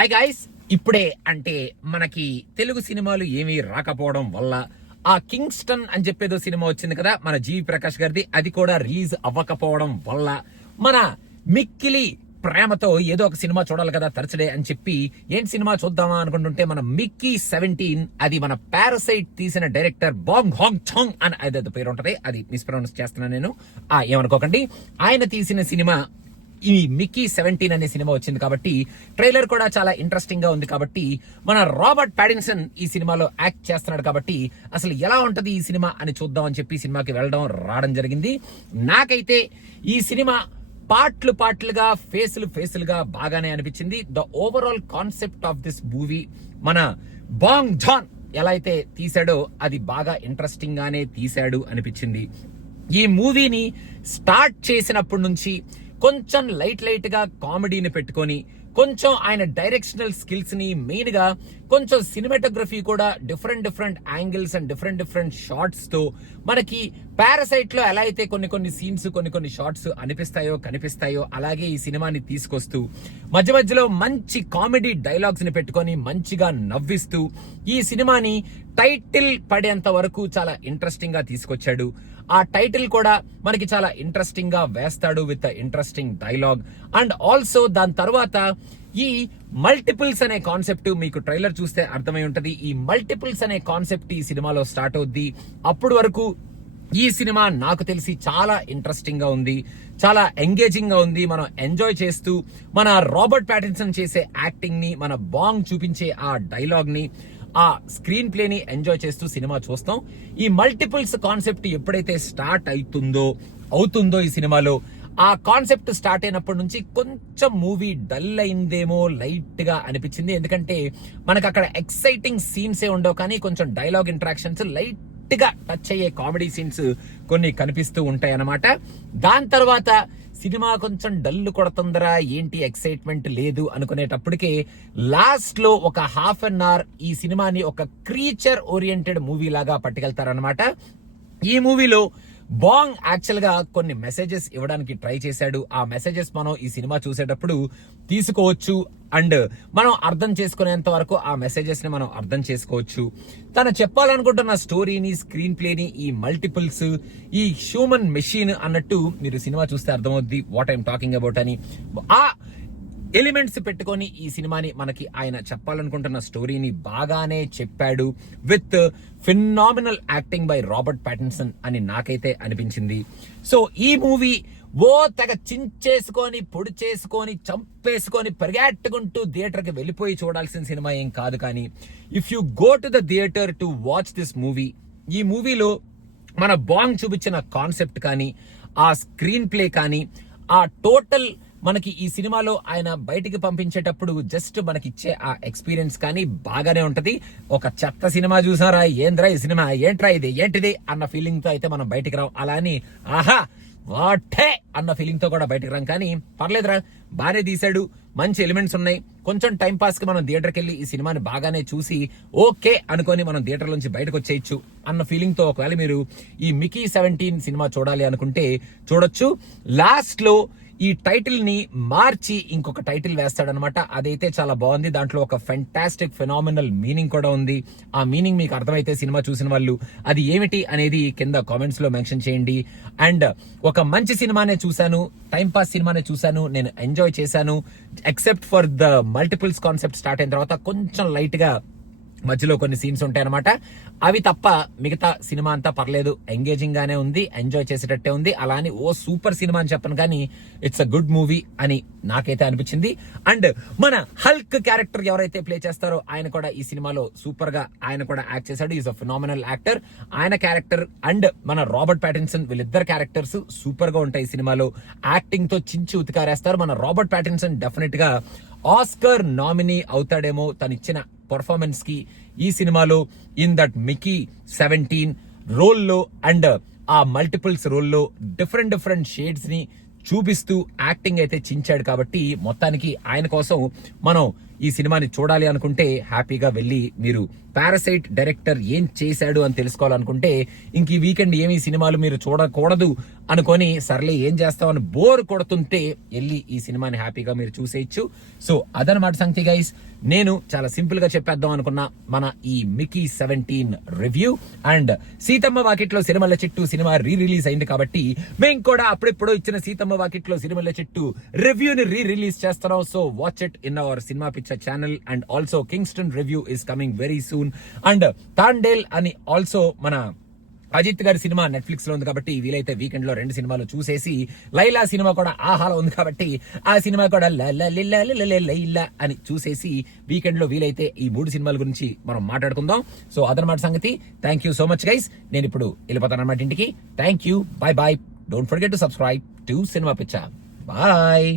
Hi guys, ఇప్పుడే అంటే మనకి తెలుగు సినిమాలు ఏమీ రాకపోవడం వల్ల ఆ కింగ్స్టన్ అని చెప్పేదో సినిమా వచ్చింది కదా మన జీవి ప్రకాష్ గారిది, అది కూడా రిలీజ్ అవ్వకపోవడం వల్ల మన మిక్కిలి ప్రేమతో ఏదో ఒక సినిమా చూడాలి కదా తరచుడే అని చెప్పి ఏంటి సినిమా చూద్దామా అనుకుంటుంటే మన మిక్కీ 17 అది మన పారాసైట్ తీసిన డైరెక్టర్ బాంగ్ హాంగ్ చాంగ్ అని అదేదో పేరు ఉంటది, అది మిస్ప్రొనౌన్స్ చేస్తున్నాను నేను, ఏమనుకోకండి. ఆయన తీసిన సినిమా ఈ మిక్కీ 17 అనే సినిమా వచ్చింది కాబట్టి ట్రైలర్ కూడా చాలా ఇంట్రెస్టింగ్ గా ఉంది కాబట్టి మన రాబర్ట్ ప్యాటిన్సన్ ఈ సినిమాలో యాక్ట్ చేస్తున్నాడు కాబట్టి అసలు ఎలా ఉంటది ఈ సినిమా అని చూద్దాం అని చెప్పి సినిమాకి వెళ్ళడం రావడం జరిగింది. నాకైతే ఈ సినిమా పార్ట్లుగా ఫేసులుగా బాగానే అనిపించింది. The overall concept of this movie మన బాంగ్ జాన్ ఎలా అయితే తీసాడో అది బాగా ఇంట్రెస్టింగ్ గానే తీశాడు అనిపించింది. ఈ మూవీని స్టార్ట్ చేసినప్పటి నుంచి కొంచెం లైట్ గా కామెడీని పెట్టుకొని కొంచెం ఆయన డైరెక్షనల్ స్కిల్స్ ని మెయిన్ గా కొంచెం సినిమాటోగ్రఫీ కూడా different angles and different shots తో మనకి పారాసైట్ లో ఎలా అయితే కొన్ని సీన్స్ కొన్ని షార్ట్స్ కనిపిస్తాయో అలాగే ఈ సినిమాని తీసుకొస్తూ మధ్యలో మంచి కామెడీ డైలాగ్స్ ని పెట్టుకొని మంచిగా నవ్విస్తూ ఈ సినిమాని టైటిల్ పడేంత వరకు చాలా ఇంట్రెస్టింగ్ గా తీసుకొచ్చాడు. ఆ టైటిల్ కూడా మనకి చాలా ఇంట్రెస్టింగ్ గా వేస్తాడు with interesting dialogue. And also దాని తర్వాత ఈ మల్టిపుల్స్ అనే కాన్సెప్ట్ మీకు ట్రైలర్ చూస్తే అర్థమై ఉంటది. ఈ మల్టిపుల్స్ అనే కాన్సెప్ట్ ఈ సినిమాలో స్టార్ట్ అవుద్ది. అప్పటి వరకు ఈ సినిమా నాకు తెలిసి చాలా ఇంట్రెస్టింగ్ గా ఉంది, చాలా ఎంగేజింగ్ గా ఉంది. మనం ఎంజాయ్ చేస్తూ మన రాబర్ట్ ప్యాటిన్సన్ చేసే యాక్టింగ్ ని, మన బాంగ్ చూపించే ఆ డైలాగ్ ని, ఆ స్క్రీన్ ప్లే ని ఎంజాయ్ చేస్తూ సినిమా చూస్తాం. ఈ మల్టిపుల్స్ కాన్సెప్ట్ ఎప్పుడైతే స్టార్ట్ అవుతుందో ఈ సినిమాలో, ఆ కాన్సెప్ట్ స్టార్ట్ అయినప్పటి నుంచి కొంచెం మూవీ డల్ అయిందేమో లైట్ గా అనిపించింది. ఎందుకంటే మనకు అక్కడ ఎక్సైటింగ్ సీన్స్ ఏ ఉండవు, కానీ కొంచెం డైలాగ్ ఇంటరాక్షన్స్ లైట్ గా టచ్ అయ్యే కామెడీ సీన్స్ కొన్ని కనిపిస్తూ ఉంటాయి అన్నమాట. దాని తర్వాత సినిమా కొంచెం డల్లు కొడుతుందరా, ఏంటి ఎక్సైట్మెంట్ లేదు అనుకునేటప్పటికే లాస్ట్ లో ఒక హాఫ్ అన్ అవర్ ఈ సినిమాని ఒక క్రీచర్ ఓరియంటెడ్ మూవీ లాగా పట్టుకెళ్తారనమాట. ఈ మూవీలో బాంగ్ యాక్చువల్ గా కొన్ని మెసేజెస్ ఇవ్వడానికి ట్రై చేశాడు. ఆ మెసేజెస్ మనం ఈ సినిమా చూసేటప్పుడు తీసుకోవచ్చు అండ్ మనం అర్థం చేసుకునేంత వరకు ఆ మెసేజెస్ ని మనం అర్థం చేసుకోవచ్చు. తను చెప్పాలనుకుంటున్న స్టోరీని, స్క్రీన్ ప్లేని, ఈ మల్టిపుల్స్, ఈ హ్యూమన్ మెషిన్ అన్నట్టు మీరు సినిమా చూస్తే అర్థమవుద్ది వాట్ ఐఎమ్ టాకింగ్ అబౌట్ అని. ఆ ఎలిమెంట్స్ పెట్టుకొని ఈ సినిమాని మనకి ఆయన చెప్పాలనుకుంటున్న స్టోరీని బాగానే చెప్పాడు with phenomenal acting by Robert Pattinson అని నాకైతే అనిపించింది. సో ఈ మూవీ తెగ చించేసుకొని, పొడి చేసుకొని, చంపేసుకొని, పరిగెట్టుకుంటూ థియేటర్ కి వెళ్ళిపోయి చూడాల్సిన సినిమా ఏం కాదు. కానీ if you go to the theatre to watch this movie, ఈ మూవీలో మన బాంగ్ చూపించిన కాన్సెప్ట్ కానీ, ఆ స్క్రీన్ ప్లే కానీ, ఆ టోటల్ మనకి ఈ సినిమాలో ఆయన బయటికి పంపించేటప్పుడు జస్ట్ మనకి ఇచ్చే ఆ ఎక్స్పీరియన్స్ కానీ బాగానే ఉంటది. ఒక చెత్త సినిమా చూసారా, ఏంద్రా ఈ సినిమా, ఏంటిది అన్న ఫీలింగ్ తో అయితే మనం బయటికి రాం. అలా అని ఆహా వాటే అన్న ఫీలింగ్ తో కూడా బయటకు రాం. కానీ పర్లేదురా, బాగానే తీశాడు, మంచి ఎలిమెంట్స్ ఉన్నాయి, కొంచెం టైం పాస్ కి మనం థియేటర్కి వెళ్ళి ఈ సినిమాని బాగానే చూసి ఓకే అనుకొని మనం థియేటర్ నుంచి బయటకు వచ్చేయచ్చు అన్న ఫీలింగ్ తో ఒకవేళ మీరు ఈ మిక్కీ 17 సినిమా చూడాలి అనుకుంటే చూడొచ్చు. లాస్ట్ లో ఈ టైటిల్ ని మార్చి ఇంకొక టైటిల్ వేస్తాడనమాట. అదైతే చాలా బాగుంది. దాంట్లో ఒక ఫెంటాస్టిక్ ఫినామినల్ మీనింగ్ కూడా ఉంది. ఆ మీనింగ్ మీకు అర్థమైతే సినిమా చూసిన వాళ్ళు అది ఏమిటి అనేది కింద కామెంట్స్ లో మెన్షన్ చేయండి. అండ్ ఒక మంచి సినిమానే చూశాను, టైం పాస్ సినిమానే చూశాను, నేను ఎంజాయ్ చేశాను. Except for the multiples concept start అయిన తర్వాత కొంచెం లైట్ గా మధ్యలో కొన్ని సీన్స్ ఉంటాయి అనమాట. అవి తప్ప మిగతా సినిమా అంతా పర్లేదు, ఎంగేజింగ్ గానే ఉంది, ఎంజాయ్ చేసేటట్టే ఉంది. అలా అని ఓ సూపర్ సినిమా అని చెప్పను, కానీ ఇట్స్ అ గుడ్ మూవీ అని నాకైతే అనిపించింది. అండ్ మన హల్క్ క్యారెక్టర్ ఎవరైతే ప్లే చేస్తారో ఆయన కూడా ఈ సినిమాలో సూపర్ గా ఆయన కూడా యాక్ట్ చేశాడు. Is a phenomenal actor. ఆయన క్యారెక్టర్ అండ్ మన రాబర్ట్ ప్యాటిన్సన్ వీళ్ళిద్దరు క్యారెక్టర్స్ సూపర్ గా ఉంటాయి ఈ సినిమాలో. యాక్టింగ్ తో చించి ఉతికారేస్తారు. మన రాబర్ట్ ప్యాటిన్సన్ డెఫినెట్ గా ఆస్కర్ నామినీ అవుతాడేమో తనిచ్చిన పర్ఫార్మెన్స్ కి ఈ సినిమాలో ఇన్ దట్ మిక్కీ 17 రోల్లో అండ్ ఆ మల్టిపుల్స్ రోల్లో డిఫరెంట్ షేడ్స్ ని చూపిస్తూ యాక్టింగ్ అయితే చించాడు. కాబట్టి మొత్తానికి ఆయన కోసం మనం ఈ సినిమాని చూడాలి అనుకుంటే హ్యాపీగా వెళ్ళి మీరు పారాసైట్ డైరెక్టర్ ఏం చేశాడు అని తెలుసుకోవాలనుకుంటే ఇంక ఈ వీకెండ్ ఏమి సినిమాలు మీరు చూడకూడదు అనుకొని సర్లే ఏం చేస్తామని బోర్ కొడుతుంటే వెళ్ళి ఈ సినిమాని హ్యాపీగా మీరు చూసేయచ్చు. సో అదనమాట సంగతి గైస్. నేను చాలా సింపుల్ గా చెప్పేద్దాం అనుకున్నా మన ఈ మికీ 17 రివ్యూ. అండ్ సీతమ్మ వాకిట్లో సిరిమల్ల చెట్టు సినిమా రిలీజ్ అయింది కాబట్టి మేము కూడా అప్పుడెప్పుడో ఇచ్చిన సీతమ్మ వాకిట్లో సిరిమల్ల చెట్టు రివ్యూని రిలీజ్ చేస్తున్నాం. So watch it in our cinema picture channel. And also Kingston review is coming very soon. And Thandel అని ఆల్సో మన అజిత్ గారి సినిమా నెట్ఫ్లిక్స్ లో ఉంది కాబట్టి వీలైతే వీకెండ్ లో 2 సినిమాలు చూసేసి, లైలా సినిమా కూడా ఆహాలో ఉంది కాబట్టి ఆ సినిమా కూడా లైలా అని చూసేసి వీకెండ్ లో వీలైతే ఈ 3 సినిమాల గురించి మనం మాట్లాడుకుందాం. సో అదనమాట సంగతి. Thank you so much guys. నేను ఇప్పుడు వెళ్ళిపోతాను అన్నమాట ఇంటికి. Thank you. Bye bye. Don't forget to subscribe to cinema picture. Bye.